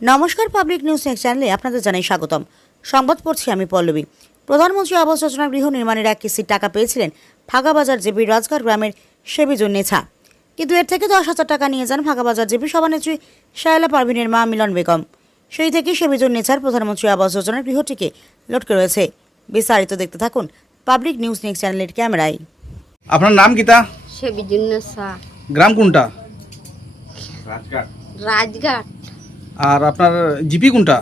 নমস্কার, public news next চ্যানেলে আপনাদের জানাই স্বাগতম। সংবাদ পড়ছি আমি পল্লবী। প্রধানমন্ত্রী আবাস যোজনা গৃহ নির্মাণের এক কিস্তির টাকা পেয়েছিলেন ফাঁকাবাজার জেপি রাজঘাট গ্রামের সেবিজুন নেছা, কিন্তু এর থেকে 10,000 টাকা নিয়ে যান ফাঁকাবাজার জেপি সভানেত্রী শায়লা পারভিনের মা মিলন বেগম। সেই থেকে সেবিজুন নেছার প্রধানমন্ত্রী আবাস যোজনার গৃহটিকে লটকে রয়েছে। বিস্তারিত দেখতে থাকুন পাবলিক নিউজ নেক্সট চ্যানেলের ক্যামেরায়। আপনার নাম কিতা? সেবিজুন নেছা, গ্রাম কোনটা? রাজঘাট, আর আপনার জিপি কোনটা?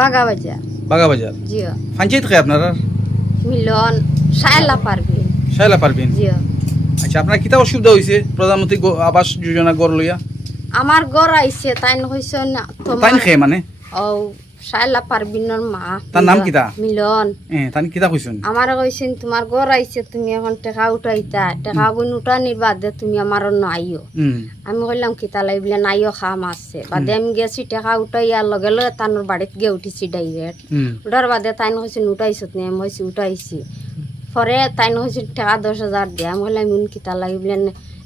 বাগাবাজার। বাগাবাজার। জিও পঞ্চায়েত কে আপনার? মিলন শায়লা পারভিন। শায়লা পারভিন। জিও আচ্ছা, আপনার কিতা অসুবিধা হয়েছে প্রধানমন্ত্রী আবাস যোজনা গড় লইয়া? আমার ঘর আইছে তাই হইছে না তাই তোমার খে মানে ও শায়লা পারভিনের মা। তার নাম কিতা? মিলন। তাই কিতা কইছেন? আমার কইছেন তোমার ঘর আইছে, তুমি এখন টাকা উঠাইতা, টাকা গুণ উঠানির বাদে তুমি আমার অন্য আইও। আমি কইলাম কিতা লাগলে নাইও খাম আছে বাদে আমি গেছি টাকা উঠাইয়ার লগে লগে তানোর বাড়িতে গিয়ে উঠিছি ডাইরেক্ট। উঠার বাদে তাই কইছেন উঠাইছ তুমি? আমি কইছি উঠাইছি। পরে তাই কইছেন টাকা 10,000 দিয়ে। আমি কইলাম কিতা লাগলে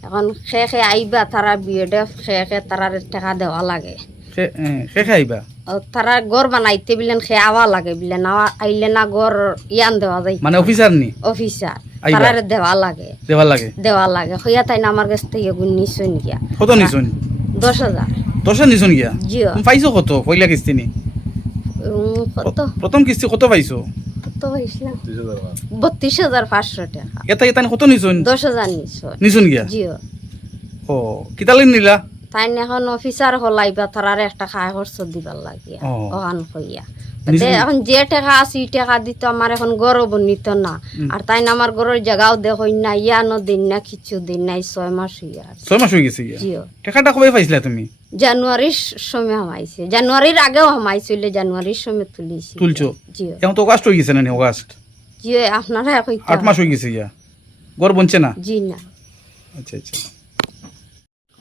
এখন খে আইবা তারা বিয়েডে খে তারার টাকা দেওয়া লাগে। খে আইবা তারা ঘর বানাইতে বিলেন খে আওয়া লাগে বিলেন আইলে না ঘর ইয়ান দেওয়া যায় মানে অফিসার নি অফিসার তারারে দেওয়া লাগে দেওয়া লাগে হইয়া তাই না আমার কাছ থেকে নিছুন গিয়া। কত নিছুন? 10,000। 10,000 নিছুন গিয়া? জিও। পাইছো কত পয়লা কিস্তি নি? কত প্রথম কিস্তি কত পাইছো? কত হইছিলাম 32,500 টাকা। এটা কত নিছুন? 10,000 নিছুন গিয়া? জিও। ও কিতালিন নিলা? তাই এখন অফিসার হলাইবা তারারে একটা খায় খরচ দিবার লাগিয়া ওহান হইয়া। এখন যে টাকা আছে এই টাকা দিত আমার এখন গরব নিত না। আর তাই না আমার গরের জায়গাও দেখই না, ইয়ানো দিন না, কিছু দিন নাই। 6 মাস হইয়া। 6 মাস হয়ে গেছে? জিও। টাকাটা কবে পাইছিলা তুমি? জানুয়ারির সময় হামাইছে, জানুয়ারির আগেও হামাইছিল, জানুয়ারির সময় তুলিছি। তুলছো? জিও। এখন তো অগাস্ট হয়ে গেছে না? অগাস্ট। জিও আপনারা কই 8 মাস হয়ে গেছে গিয়া। গড় বনছে না? জি না। আচ্ছা আচ্ছা।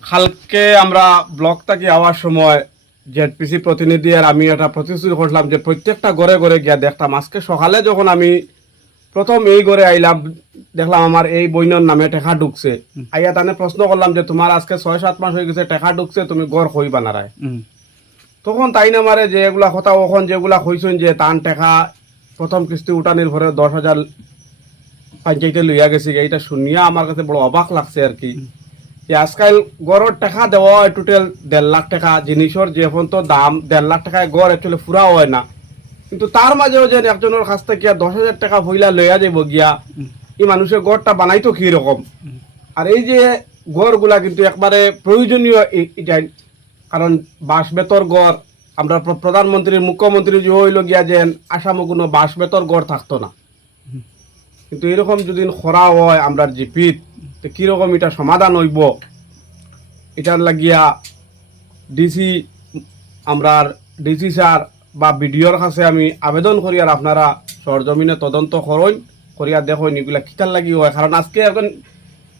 কালকে আমরা ব্লক থেকে আওয়ার সময় জেডপিসি প্রতিনিধি আর আমি একটা প্রতিশ্রুতি করলাম যে প্রত্যেকটা ঘরে ঘরে গিয়া দেখতাম। আজকে সকালে যখন আমি প্রথম এই ঘরে আইলাম দেখলাম আমার এই বইনের নামে টাকা ঢুকছে। আইয়া তানে প্রশ্ন করলাম যে তোমার আজকে 6-7 মাস হয়ে গেছে টাকা ঢুকছে, তুমি ঘর হই বানারায়। তখন তাই না মারে যে এগুলা কথা ওখন যেগুলা হইছেন যে টান টাকা প্রথম কিস্তি উঠানির ভরে 10,000 পঞ্চায়েতে লইয়া গেছে, এইটা শুনিয়া আমার কাছে বড় অবাক লাগছে আর কি। যে আজকাল গড়ের টাকা দেওয়া হয় টোটাল 1.5 লাখ টাকা, জিনিসের যে এখন তো দাম 1.5 লাখ টাকায় গড় অ্যাকচুয়ালি ফুরা হয় না, কিন্তু তার মাঝেও যে একজনের কাছ থেকে 10,000 টাকা ভইলা লইয়া যাইব গিয়া, এই মানুষের গড়টা বানাইতো কি রকম। আর এই যে গড়গুলা কিন্তু একবারে প্রয়োজনীয় এটাই, কারণ বাঁশ বেতর গড় আমরা প্রধানমন্ত্রীর মুখ্যমন্ত্রী যে হইল গিয়া যে আসামে কোনো বাঁশ বেতর গড় থাকতো না, কিন্তু এরকম যদি খরা হয় আমরা জিপিত কিরকম এটা সমাধান হইব, এটার লাগিয়া ডিসি আমরা ডিসি স্যার বা বিডিওর কাছে আমি আবেদন করি আর আপনারা সরজমিনে তদন্ত করেন করিয়া দেখেন এগুলা কিতার লাগি হয়। কারণ আজকে এখন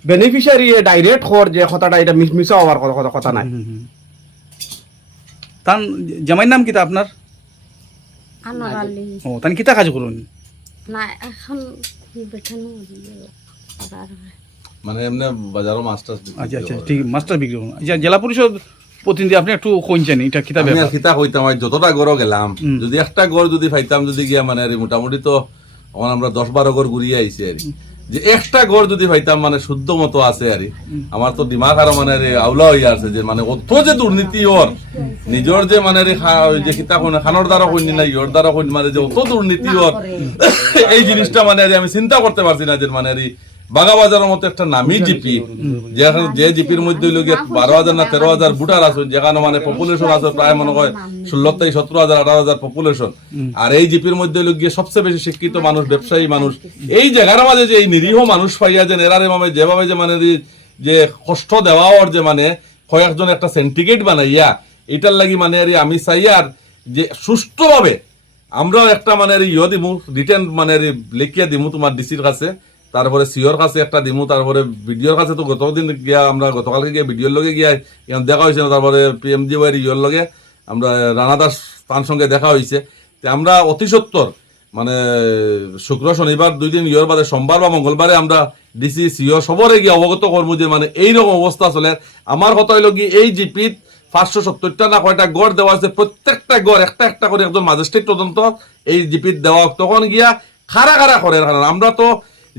বেনিফিশিয়ারি ডাইরেক্ট হর যে কথাটা এটা মিশা হওয়ার কথা নাই। তার জামাইর নাম কিতা আপনার? আনোয়ার আলী। ও তান কিতা কাজ করুন? না এখন বেঠানো মানে এমনি বাজারও মাস্টার। আচ্ছা আচ্ছা ঠিক, মাস্টার বিক্রি করুন। আচ্ছা, জেলা পরিষদ প্রতিনিধি আপনি একটু কইছেন এটা কিতা আমি ব্যাপার? আর কিতা কইতাম, আমি যতটা গড় গেলাম যদি একটা গড় যদি পাইতাম যদি গিয়া মানে আর মোটামুটি তো এখন আমরা 10-12 গড় ঘুরিয়ে আইছি আর যে একটা গড় যদি পাইতাম মানে শুদ্ধ মতো আছে আর আমার তো দিমাগ আরো মানে আউলা হইয়া আছে যে মানে অত যে দুর্নীতি ওর নিজের যে মানে যে কিতা কোন খানোর দ্বারা কইনি না ইয়োর দ্বারা কইনি মানে যে অত দুর্নীতি ওর এই জিনিসটা মানে আমি চিন্তা করতে পারছি না যে মানে বাগাবাজারের মতো একটা নামি জিপি, যে জিপির মধ্যে 12,000 না 13,000 ভোটার আছে, যেখানে মানে পপুলেশন আছে প্রায় মনে হয় 16 থেকে 17,000 18,000 পপুলেশন, আর এই জিপির মধ্যে গিয়ে সবচেয়ে বেশি শিক্ষিত মানুষ, ব্যবসায়ী মানুষ, এই জায়গার মাঝে যে এই নিরীহ মানুষ পাইয়া যে এরারে মানে যেভাবে যে মানে যে কষ্ট দেওয়া ওর যে মানে কয়েকজন একটা সেন্টিকেট বানাইয়া এটার লাগি মানে আমি চাই আর যে সুষ্ঠুভাবে আমরাও একটা মানে ইয়ে দিমু রিটার্ন মানে লিখিয়া দিমু তোমার ডিসির কাছে, তারপরে সিওর কাছে একটা দিমু, তারপরে ভিডিওর কাছে তো গতদিন গিয়া আমরা গতকালকে গিয়া ভিডিওর লগে গিয়া দেখা হয়েছে না, তারপরে পিএমজি ওয়াইয়ের ইয়োর লগে আমরা রানা দাস তার সঙ্গে দেখা হয়েছে। আমরা অতি সত্তর মানে শুক্র শনিবার 2 দিন ইয়োর বাদে সোমবার বা মঙ্গলবারে আমরা ডিসি সিও সবরে গিয়ে অবগত করবো যে মানে এইরকম অবস্থা চলে। আমার কথা হইল কি এই জিপিত 570টা না কয়টা গড় দেওয়া আছে, প্রত্যেকটা গড় একটা একটা করে একজন ম্যাজিস্ট্রেট তদন্ত এই জিপির দেওয়া হোক। তখন গিয়া খারা খারা করে, কারণ আমরা তো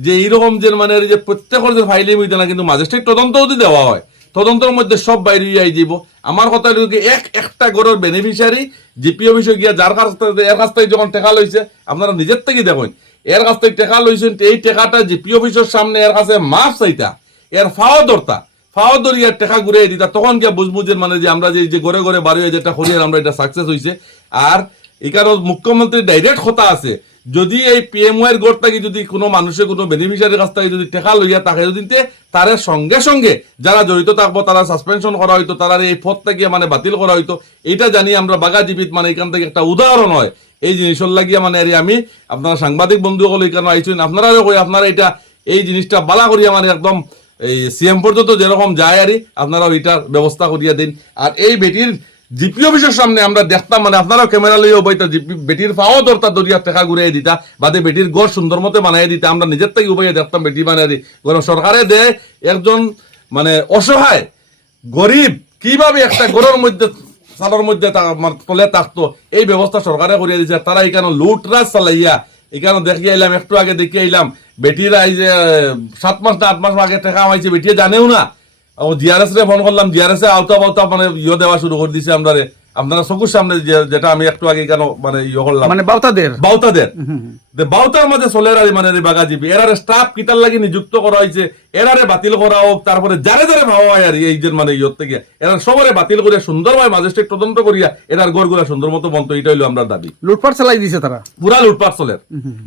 যে এইরকম যে মানে এই যে প্রত্যেকের যে ফাইলে হইতে না, কিন্তু ম্যাজিস্ট্রেট তদন্ত যদি দেওয়া হয়, তদন্তের মধ্যে সব বাইরে আই যাব। আমার কথা হলো কি, একটা গড়ের বেনিফিশিয়ারি জিপি অফিসে গিয়া যার কাছ থেকে এর কাছ থেকে যখন টাকা লইছে, আপনারা নিজের থেকে দেখুন, এর কাছ থেকে টাকা লইছেন, এই টাকাটা জিপি অফিসের সামনে এর কাছে মাফ চাইতা, এর ফাও ধরতা, ফাও ধরিয়া টাকা ঘুরে দিতা, তখন গিয়া বুঝবো যে মানে যে আমরা যে ঘরে ঘরে বাড়ি যেটা করি আমরা এটা সাকসেস হয়েছে। আর এখানে মুখ্যমন্ত্রী ডাইরেক্ট কথা আছে, যদি এই পিএমওয়ের গড় থেকে যদি কোনো মানুষের কোনো বেনিফিশিয়ারির কাছ থেকে যদি টাকা লইয়া তাকে যদি তার সঙ্গে সঙ্গে যারা জড়িত থাকবো তারা সাসপেনশন করা হইতো, তারা এই পদ থেকে মানে বাতিল করা হইতো। এটা জানি আমরা বাগাজিপিত মানে এখান থেকে একটা উদাহরণ হয় এই জিনিসের লাগিয়া। মানে আমি আপনারা সাংবাদিক বন্ধু হলো এখানে আইছেন, আপনারা কই আপনারা এটা এই জিনিসটা বালা করিয়া মানে একদম এই সিএম পর্যন্ত যেরকম যায় আর আপনারাও এটার ব্যবস্থা করিয়া দিন। আর এই বেটির জিপি অফিসের সামনে আমরা দেখতাম, মানে আপনারাও ক্যামেরা লইয়া বইতা, বেটির পাও দরতা দরিয়া টাকা ঘুরিয়ে দিতা, বাদে বেটির গড় সুন্দর মতো বানাই দিতা, আমরা নিজের থেকে উপায়ে দেখতাম বেটি বানাই দি। সরকারে দেয় একজন মানে অসহায় গরিব কিভাবে একটা গড়ের মধ্যে সালের মধ্যে তলে থাকতো, এই ব্যবস্থা সরকারে করিয়ে দিচ্ছে। তারা এখানে লুটরাজ চালাইয়া এখানে দেখে আইলাম, একটু আগে দেখে আইলাম বেটিরা এই যে 7 মাস না 8 মাস আগে টাকা হয়েছে, বেটিয়ে জানেও না। জিআরএস রে ফোন করলাম, জিআরএস এ আওতা বাউতা মানে দেওয়া শুরু করে দিছে আমরা রে, আপনারা চকুর সামনে যেটা আমি একটু আগে কেন মানে করলাম, মানে বাউতাদের বাউতার মাঝে চলে মানে বাগাজিপি এরারে স্টাফ কিতার লাগি নিযুক্ত করা হয়েছে, এরারে বাতিল করা হোক, তারপরে যারে যারে ভাবা হয় আর এই যে মানে থেকে এরা সবারে বাতিল করিয়া সুন্দরভাবে ম্যাজিস্ট্রেট তদন্ত করিয়া এরার গড়গুলা সুন্দর মতো বন্ধ, এটা হইলো আমরা দাবি। লুটপাট চালাই দিছে তারা, পুরা লুটপাট চলে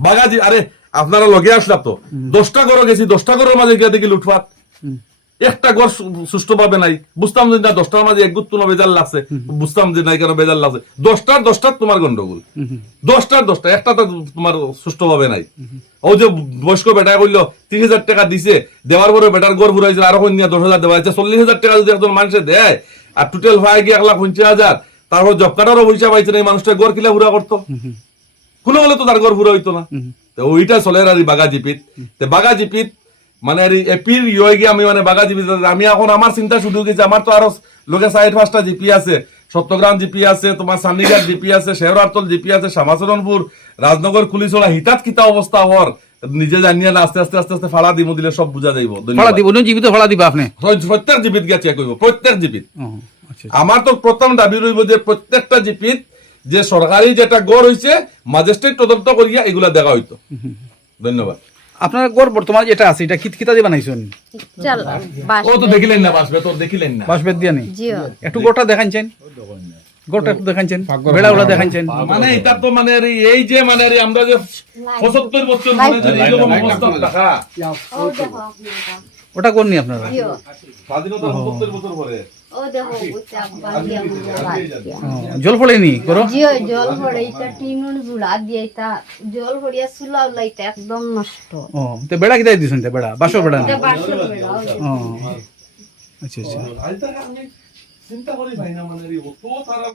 বাগাজি। আরে আপনারা লগে আসলাম তো, 10টা গড় গেছি, 10টা গড়ের মাঝে গিয়া দেখি লুটপাট, একটা গড় সুষ্ঠু ভাবে নাই। বুঝতাম যে না 10টার মাঝে এক গুত্ত বেজাল লাগছে, বুঝতাম যে নাই কেন বেজাল লাগছে। 10টার তোমার গন্ডগোল, 10টার একটা তো তোমার সুষ্ঠু ভাবে নাই। ও যে বয়স্ক বেটা করলো 30,000 টাকা দিছে, দেওয়ার পরে বেটার গড় ঘুরাইছে, আরো 10,000 দেওয়া হয়েছে, 40,000 টাকা যদি একজন মানুষে দেয় আর টোটাল ভাই গিয়ে 1,50,000, তারপর জব কার্ডারও পয়সা পাইছে না, এই মানুষটা গড় কিলা ঘুরা করতো, কোনো হলে তো তার গড় ঘুরা হইতো না। ওইটা চলে আর বাগাজিপিত, বাগাজিপিত মানে এপির ইয়ে গিয়ে আমি মানে বাগাজিপি আমি এখন আমার চিন্তা শুরু গেছে। আমার তো আরো লোকে 4-5টা জিপি আছে, সত্যগ্রাম জিপি আছে, তোমার সান্নিঘাট জিপি আছে, শেহরারতল জিপি আছে, শ্যামাচরণপুর, রাজনগর, কুলিচড়া, হিতাত কিতা অবস্থা হর নিজে জানিয়ে না আস্তে আস্তে আস্তে আস্তে ফালা দিব, দিলে সব বুঝা যাইব। ফালা দিব, জীবিত ফালা দিবা আপনি প্রত্যেক জিপিত গিয়ে চেক করবো, প্রত্যেক জিপিত। আমার তো প্রথম দাবি রইব যে প্রত্যেকটা জিপিত যে সরকারি যেটা গড় হয়েছে ম্যাজিস্ট্রেট তদন্ত করিয়া এগুলা দেখা হইতো। ধন্যবাদ। আপনার গড় বর্তমানে যেটা আছে এটা খিতা দিয়ে বানাইছেন? ও তো দেখিলেন না, বাসবে তো দেখিলেন না, বাসবেদ দিয়া নেই। একটু গোটা দেখাইছেন, গোটা একটু দেখাইছেন, বেড়াগুলা দেখাইছেন। মানে এটা তো মানে এই যে মানে আমরা যে 75 বছর মানে যে এরকম অবস্থা টাকা, ওটা কোন নি আপনারা? স্বাধীনতা 75 বছর পরে জল পড়েনি করো? জল পড়ে, এটা টিনুর জুড়া দিয়ে এটা জল পড়িয়া চুলা উলাইতে একদম নষ্ট। ও তো বেড়া কিদাই দিছেন? বেড়া বাসর বেড়া না? বাসর বেড়া। ও আচ্ছা আচ্ছা। চিন্তা করি ভাই না মানে